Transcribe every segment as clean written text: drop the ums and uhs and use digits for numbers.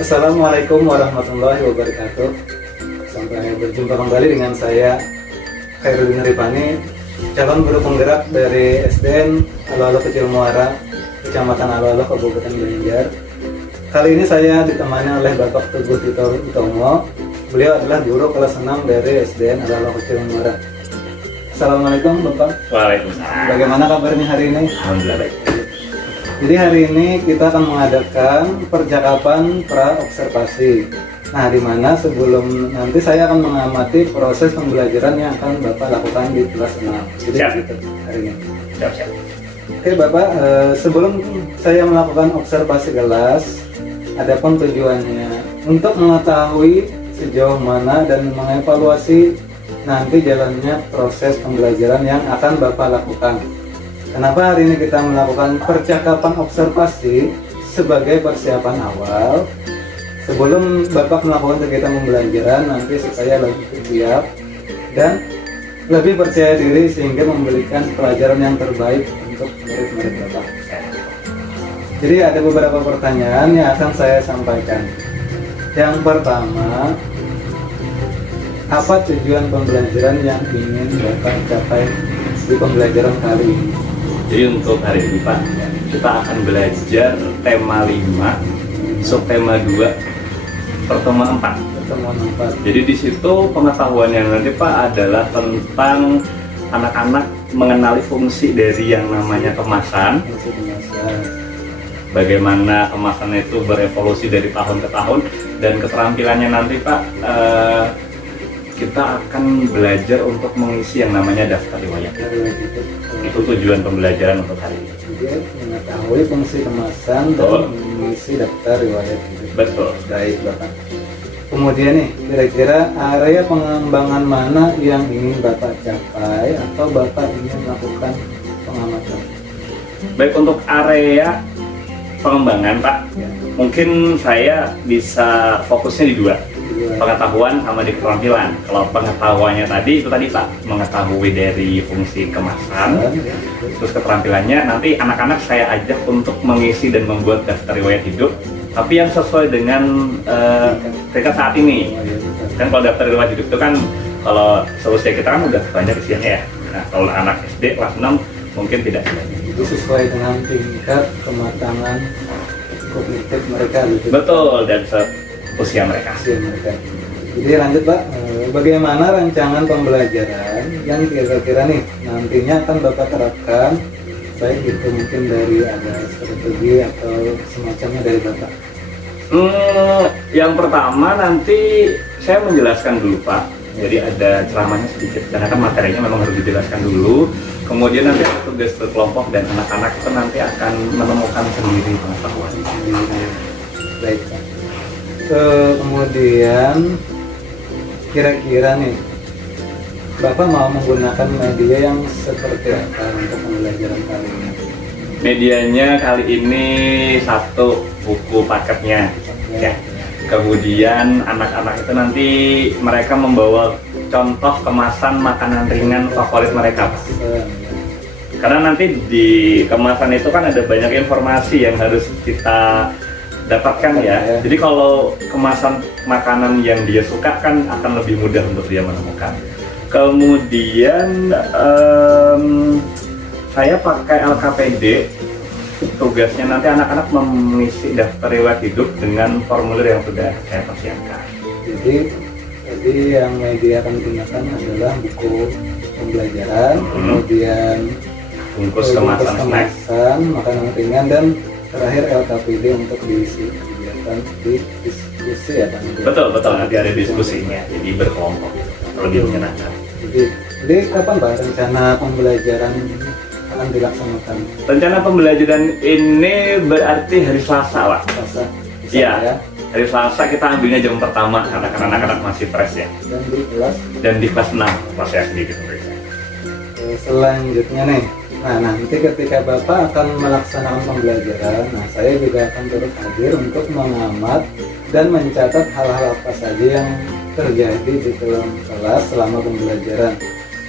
Assalamualaikum warahmatullahi wabarakatuh. Sampai berjumpa kembali dengan saya Khairuddin Rifani, calon guru penggerak dari SDN Alo-Alo Kecil Muara, Kecamatan Alo-Alo, Kabupaten Banjar. Kali ini saya ditemani oleh Bapak Teguh Tito Utomo. Beliau adalah guru kelas 6 dari SDN Alo-Alo Kecil Muara. Assalamualaikum Bapak. Waalaikumsalam. Bagaimana kabarnya hari ini? Alhamdulillah baik. Jadi hari ini kita akan mengadakan percakapan pra-observasi. Nah, di mana sebelum nanti saya akan mengamati proses pembelajaran yang akan Bapak lakukan di kelas 6. Jadi Siap. gitu hari ini. Siap. Oke Bapak, sebelum saya melakukan observasi kelas, adapun tujuannya untuk mengetahui sejauh mana dan mengevaluasi nanti jalannya proses pembelajaran yang akan Bapak lakukan. Kenapa hari ini kita melakukan percakapan observasi sebagai persiapan awal sebelum Bapak melakukan kegiatan pembelajaran nanti supaya lebih siap dan lebih percaya diri sehingga memberikan pelajaran yang terbaik untuk murid-murid Bapak. Jadi ada beberapa pertanyaan yang akan saya sampaikan. Yang pertama, apa tujuan pembelajaran yang ingin Bapak capai di pembelajaran kali ini? Jadi untuk hari ini Pak, kita akan belajar tema 5, subtema 2, pertemuan 4. Pertemuan 4. Jadi di situ pengetahuan yang nanti Pak adalah tentang anak-anak mengenali fungsi dari yang namanya kemasan. Bagaimana kemasan itu berevolusi dari tahun ke tahun, dan keterampilannya nanti Pak, kita akan belajar untuk mengisi yang namanya daftar riwayat. Itu tujuan pembelajaran untuk hari ini. Dia mengetahui fungsi kemasan dan mengisi daftar riwayat hidup. Betul. Baik Bapak. Kemudian nih, kira-kira area pengembangan mana yang ingin Bapak capai atau Bapak ingin melakukan pengamatan? Baik, untuk area pengembangan Pak, Ya. mungkin saya bisa fokusnya di dua, pengetahuan sama di keterampilan. Kalau pengetahuannya tadi itu tadi Pak, mengetahui dari fungsi kemasan, terus keterampilannya nanti anak-anak saya ajak untuk mengisi dan membuat daftar riwayat hidup, tapi yang sesuai dengan mereka saat ini. Kan kalau daftar riwayat hidup itu kan kalau seusia kita kan udah banyak isiannya ya. Nah, kalau anak SD kelas 6 mungkin tidak sebanyak Itu sesuai dengan tingkat kematangan kognitif mereka gitu. betul, dan usia mereka. Usia mereka. Jadi lanjut Pak, bagaimana rancangan pembelajaran yang kira-kira nih nantinya akan Bapak terapkan, baik itu mungkin dari ada strategi atau semacamnya dari Bapak? Yang pertama nanti saya menjelaskan dulu Pak. Jadi ada ceramahnya sedikit, karena kan materinya memang harus dijelaskan dulu. Kemudian nanti tugas berkelompok dan anak-anak itu nanti akan menemukan sendiri pengetahuan. Baik Pak. Kemudian kira-kira nih Bapak mau menggunakan media yang seperti apa untuk pembelajaran kali ini? Medianya kali ini satu buku paketnya ya. Kemudian anak-anak itu nanti mereka membawa contoh kemasan makanan ringan favorit mereka Pak. Karena nanti di kemasan itu kan ada banyak informasi yang harus kita dapatkan ya. Jadi kalau kemasan makanan yang dia suka kan akan lebih mudah untuk dia menemukan. Kemudian saya pakai LKPD. Tugasnya nanti anak-anak mengisi daftar riwayat hidup dengan formulir yang sudah saya persiapkan. Jadi yang media akan digunakan adalah buku pembelajaran, kemudian Bungkus kemasan snack, makanan ringan, dan terakhir LKPD untuk diisi kegiatan di diskusi ya Pak. betul nanti ada diskusinya, jadi berkelompok lebih menyenangkan. Jadi kapan Pak rencana pembelajaran akan dilaksanakan? Rencana pembelajaran ini berarti hari Selasa Pak. Selasa. Iya, hari Selasa kita ambilnya jam pertama karena kan anak-anak masih fresh ya. Dan di kelas 6 kelas SD gitu. Selanjutnya nih, nah nanti ketika Bapak akan melaksanakan pembelajaran, nah saya juga akan turut hadir untuk mengamat dan mencatat hal-hal apa saja yang terjadi di dalam kelas selama pembelajaran.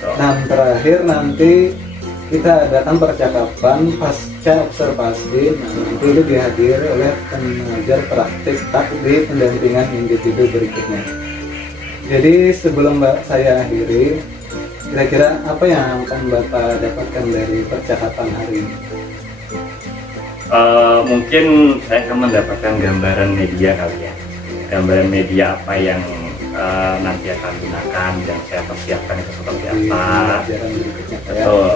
Dan terakhir nanti kita adakan percakapan pasca observasi. Nah, nanti itu dihadiri oleh pengajar praktik tak di pendampingan individu berikutnya. Jadi sebelum saya akhiri, kira-kira apa yang akan Bapak dapatkan dari percakapan hari ini? Mungkin saya akan mendapatkan gambaran media kali ya, gambaran media apa yang nanti akan gunakan dan saya persiapkan itu seperti apa. Pelajaran berikutnya, Pak, ya. Betul.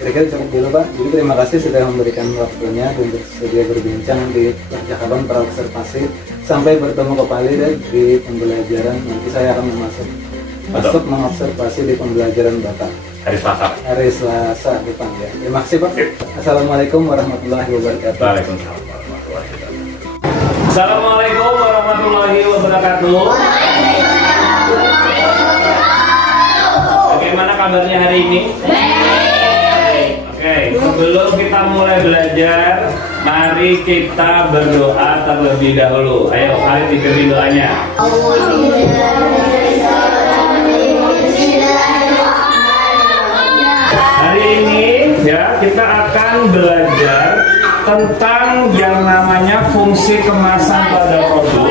Kira-kira cukup dulu, Pak. Jadi terima kasih sudah memberikan waktunya dan bersedia berbincang di percakapan praobservasi. Sampai bertemu kembali dan di pembelajaran nanti saya akan masuk mengobservasi di pembelajaran Bapak Hari Selasa. hari Selasa depan ya. Terima kasih, Pak. Assalamualaikum warahmatullahi wabarakatuh. Waalaikumsalam warahmatullahi wabarakatuh. Assalamualaikum warahmatullahi wabarakatuh. Bagaimana kabarnya hari ini? Oke, sebelum kita mulai belajar, mari kita berdoa terlebih dahulu. Ayo, mari dipimpin doanya. Hari ini ya kita akan belajar tentang yang namanya fungsi kemasan pada produk.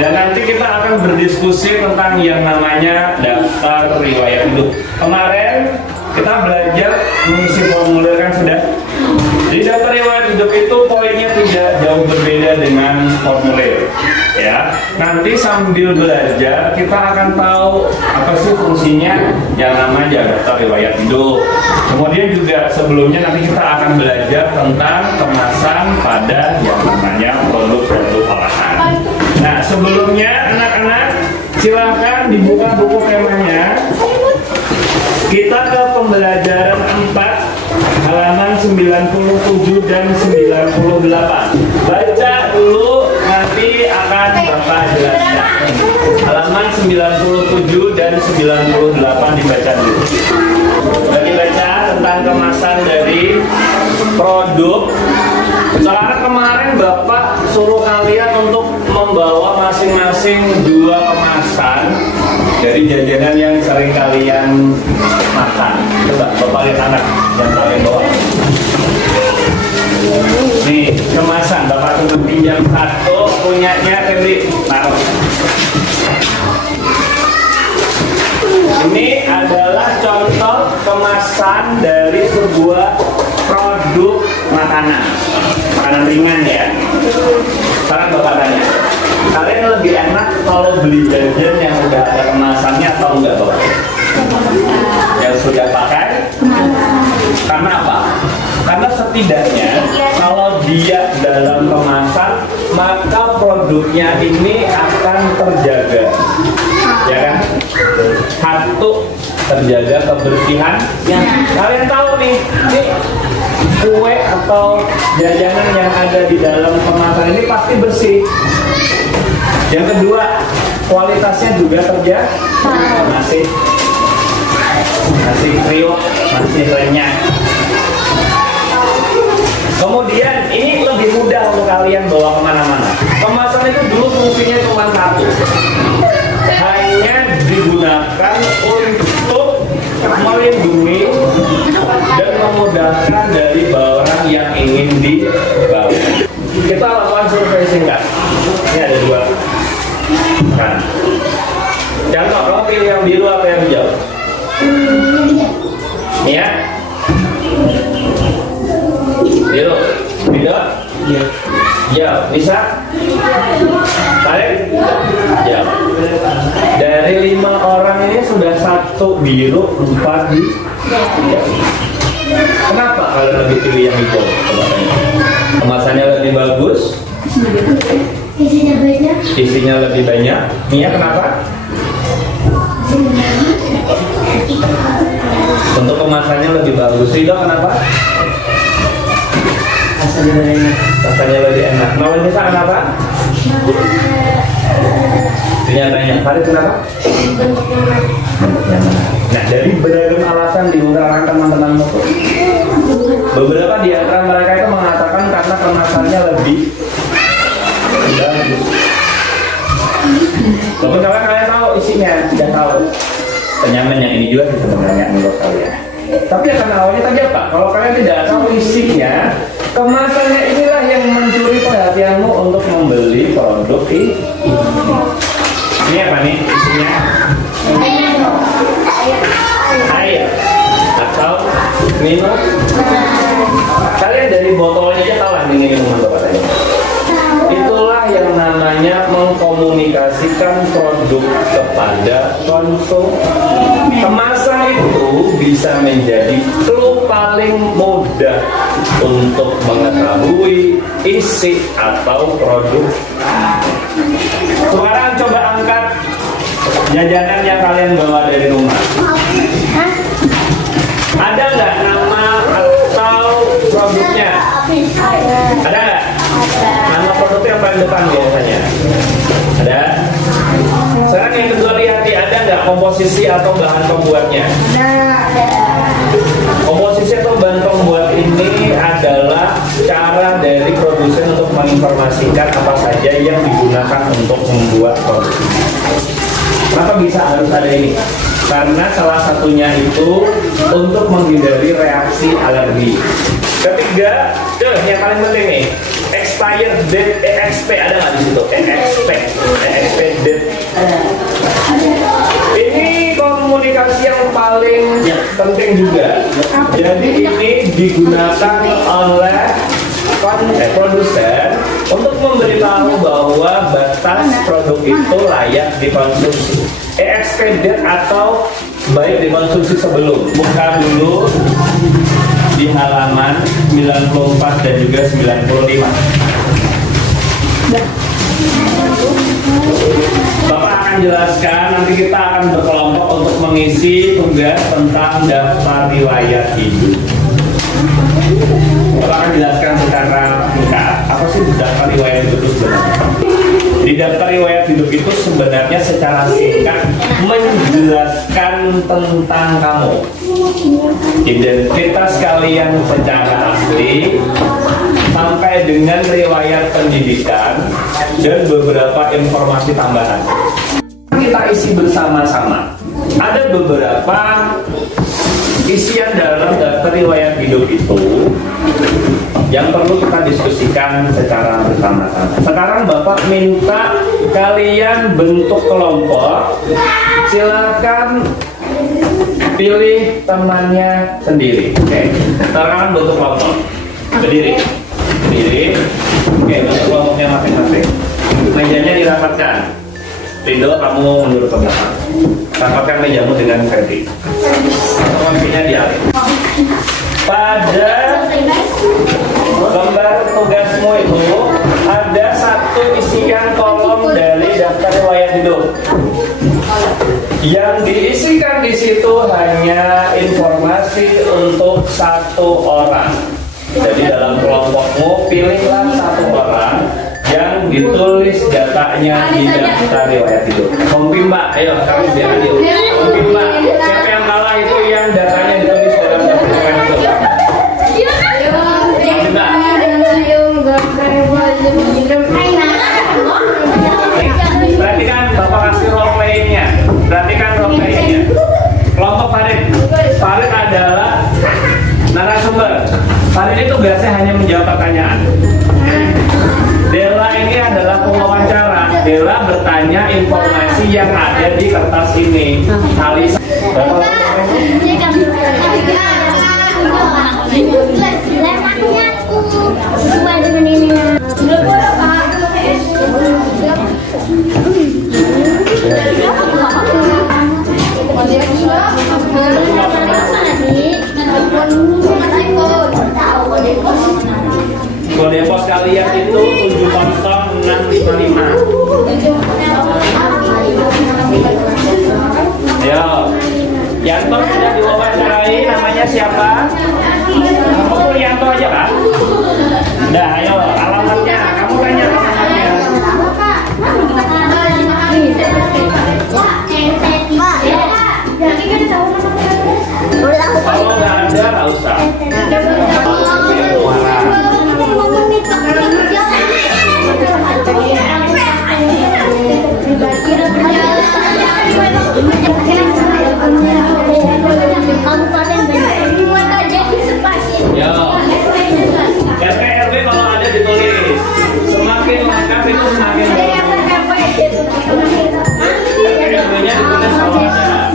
Dan nanti kita akan berdiskusi tentang yang namanya daftar riwayat hidup. Kemarin kita belajar mengisi formulir kan sudah. Di daftar riwayat hidup itu poinnya tidak jauh berbeda dengan formulir. Ya, nanti sambil belajar kita akan tahu apa sih fungsinya yang namanya daftar riwayat hidup. Kemudian juga sebelumnya nanti kita akan belajar tentang kemasan pada yang namanya produk-produk olahan. Nah, sebelumnya anak-anak silahkan dibuka buku temanya. Kita ke pembelajaran 4 halaman 97 dan 98. Baca dulu, nanti akan Bapak jelaskan. Halaman 97 dan 98 dibaca dulu. Bagi baca tentang kemasan dari produk. Sekarang kemarin Bapak suruh kalian untuk membawa masing-masing 2 kemasan dari jajanan yang sering kalian makan. Coba Bapak lihat anak yang kalian bawa. Nih kemasan, Bapak tunggu pinjam 1 punyanya Febri. Taruh. Ini adalah contoh kemasan dari sebuah produk makanan ringan ya. Sekarang Bapak tanya, kalian lebih enak kalau beli jajan yang udah ada kemasannya atau enggak, Bapak? Yang sudah pakai? Karena apa? Karena setidaknya kalau dia dalam kemasan, maka produknya ini akan terjaga, ya kan? Satu, terjaga kebersihan. Kalian tahu nih, kue atau jajanan yang ada di dalam kemasan ini pasti bersih. Yang kedua, kualitasnya juga terjaga, masih kriuk, masih renyah. Kemudian ini lebih mudah untuk kalian bawa kemana-mana. Kemasan itu dulu fungsinya cuma satu, hanya digunakan untuk melindungi dan memudahkan dari barang yang ingin dibawa. Kita lakukan survei singkat. Ini ada 2. Kan. Contoh, kamu pilih yang biru atau yang hijau? Ya. Biru. Biru? Iya. Ya, bisa? Tarik? Ya. Dari 5 orang ini sudah 1 biru, 4 hijau. Kenapa kalian lebih pilih yang hijau? Kemasannya lebih bagus, isinya lebih banyak. Mia kenapa? Untuk kemasannya lebih bagus. Rido kenapa? Rasanya lebih enak. Mau Nisa kenapa? Nyatanya. Farid kenapa? Nah, dari beragam alasan diutarakan teman-teman itu, beberapa di antara mereka itu mengatakan karena kemasannya lebih bagus. Walaupun kalian tahu isinya, tidak tahu. Penyaman yang ini juga sebenarnya menurut kalian. Tapi akan awalnya tadi apa? Kalau kalian tidak tahu isinya, kemasannya inilah yang mencuri perhatianmu untuk membeli produk ini. Ini apa nih isinya? Air atau minum? Kalian dari botolnya aja tahu lah ini minuman apa tadi. Itulah yang namanya mengkomunikasikan produk kepada konsumen. Kemasan itu bisa menjadi clue paling mudah untuk mengetahui isi atau produk. Sekarang coba angkat jajanan yang kalian bawa dari rumah. Ada nggak nama atau produknya? Ada nggak? Nama produknya yang paling depan biasanya? Ada? Sekarang yang kedua lihat nih, ada nggak komposisi atau bahan pembuatnya? Komposisi atau bahan pembuat ini adalah cara dari produsen untuk menginformasikan apa saja yang digunakan untuk membuat produk. Kenapa bisa harus ada ini? Karena salah satunya itu untuk menghindari reaksi alergi. Ketiga, yang paling penting nih, expired date, EXP ada nggak di situ? EXP date. Ini komunikasi yang paling penting juga. Jadi ini digunakan oleh produsen untuk memberitahu bahwa batas produk itu layak dikonsumsi. EXP date atau baik dikonsumsi sebelum. Buka dulu di halaman 94 dan juga 95. Bapak akan jelaskan, nanti kita akan berkelompok untuk mengisi tugas tentang daftar riwayat hidup. Bapak akan jelaskan secara singkat apa sih daftar riwayat hidup itu sebenarnya. Di daftar riwayat hidup itu sebenarnya secara singkat menjelaskan tentang kamu, identitas kalian secara asli, sampai dengan riwayat pendidikan dan beberapa informasi tambahan. Kita isi bersama-sama. Ada beberapa isian dalam daftar riwayat hidup itu yang perlu kita diskusikan secara bersama-sama. Sekarang Bapak minta kalian bentuk kelompok. Silakan pilih temannya sendiri. Oke. Sekarang bentuk kelompok. Berdiri. Oke, bentuk kelompoknya masing-masing. Mejanya dirapatkan. Rido, kamu mundur ke belakang. Rapatkan mejamu dengan verti. Kuncinya dialih. Pada lembar tugasmu itu ada satu isian kolom dari daftar riwayat hidup. Yang diisikan di situ hanya informasi untuk satu orang. Jadi dalam kelompokmu pilihlah satu orang yang ditulis datanya di daftar riwayat hidup. Kompi Mbak, ayo kami biar adil. Kompi Mbak, siapa yang kalah itu yang datanya ditulis dalam daftar riwayat hidup? Perhatikan Bapak kasih role playing-nya. Kelompok Farid. Farid adalah narasumber. Farid itu biasanya hanya menjawab pertanyaan. Della ini adalah pewawancara. Della bertanya informasi yang ada di kertas ini. Alisa. Kode pos kalian itu 70655. Ayo, Yanto sudah diwawancarai, namanya siapa? Kamu Yanto aja kan? Udah, ayo alamatnya, kamu tanya alamatnya. Kalau nggak ada, nggak usah. Kabupaten Banyuwangi. Kalau ada.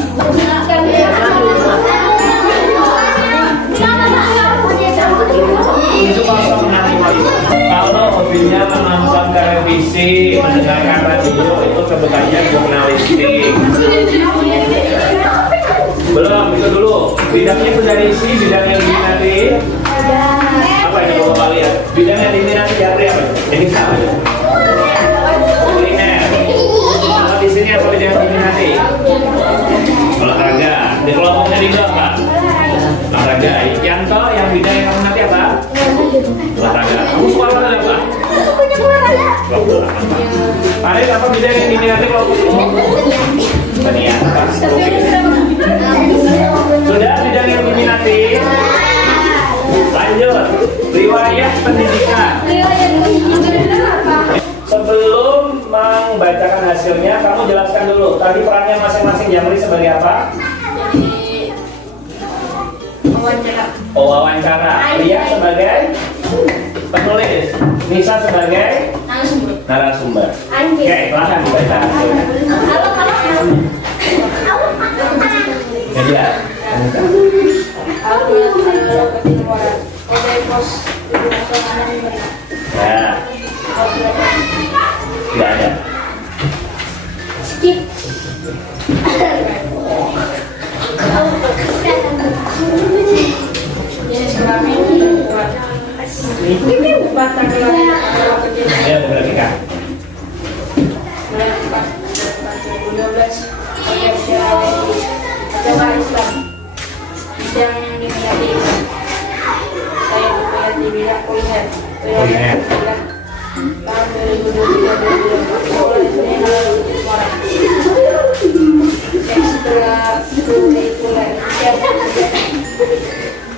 Kalau hobinya menonton televisi, mendengarkan radio, itu sebutannya jurnalistik. Belum, itu dulu. Bidangnya sudah diisi, bidang yang diminati. Apa ini bapak kalian? Bidang yang diminati apa ya? Ini sama ya? Kuliner. Kalau di sini apa bidang yang diminati? Olahraga. Di kelompoknya di apa? Olahraga. Yanto yang bidang yang kamu nanti apa? Olahraga. Kamu suka olahraga apa? Olahraga. Farid apa bidang yang diminati kelompokmu? Pertanian. Sudah bidang yang diminati? Lanjut. Riwayat pendidikan. Sebelum membacakan hasilnya, kamu jelaskan dulu. Tadi perannya masing-masing Jamri sebagai apa? Wawancara. Lia sebagai penulis. Nisa sebagai narasumber. Oke, silakan dibaca. Media. Ya. Tidak ada. Skip. Ya, berarti kan. Agama Islam bidang yang diminati saya berminat di bidang kuliner tahun 2023 sekolah di sini adalah di Semarang yang setelah kuliner siap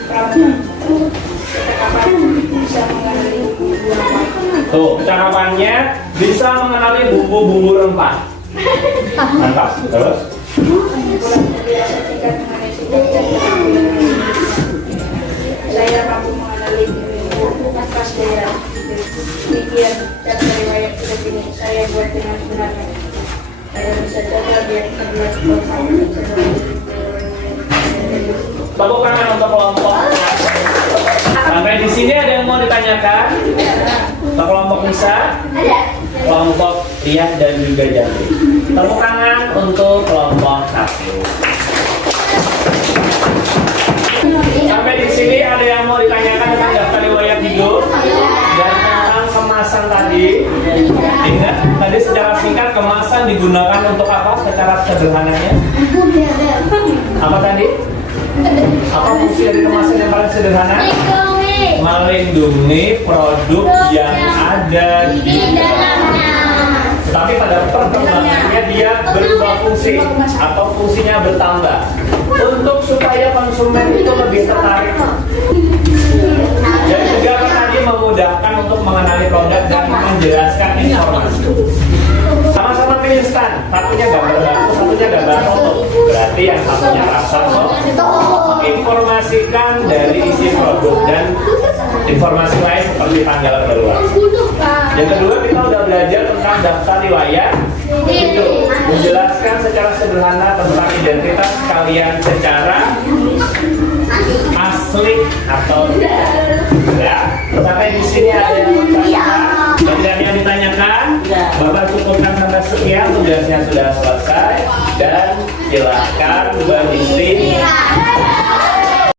pramuka cakapan bisa mengenali bumbu rempah. Tuh, cakapannya bisa mengenali bumbu-bumbu rempah. Mantap. Terus? Saya mampu mengenali bumbu khas daerah. Demikian cara riwayat hidup ini saya buat dengan sebenarnya. Saya bisa jaga biar terlihat Tepuk tangan untuk kelompok. Sampai di sini ada yang mau ditanyakan? Untuk kelompok Nisa? Ada. Kelompok Rian dan juga Jamri. Tepuk tangan untuk kelompok 1. Sampai di sini ada yang mau ditanyakan tentang daftar riwayat hidup dan tentang kemasan tadi. Ingat tadi secara singkat kemasan digunakan untuk apa? Secara sederhananya? Apa tadi? Apa fungsi dari kemasan yang paling sederhana? Melindungi produk yang ada di dalamnya. Tapi pada perkembangannya dia berubah fungsi atau fungsinya bertambah untuk supaya konsumen itu lebih tertarik dan juga tadi memudahkan untuk mengenali produk dan menjelaskan informasi. Sama-sama mie instan, satunya gambar bakso, satunya gambar foto. Berarti yang satunya rasa menginformasikan dari isi produk dan informasi lain seperti tanggal berluasan. Yang kedua kita udah belajar tentang daftar riwayat hidup, menjelaskan secara sederhana tentang identitas kalian secara asli atau ya. Sampai di sini ada yang bertanya, dan yang ditanyakan, Bapak cukupkan sampai sekian, tugasnya sudah selesai dan silakan beristirahat.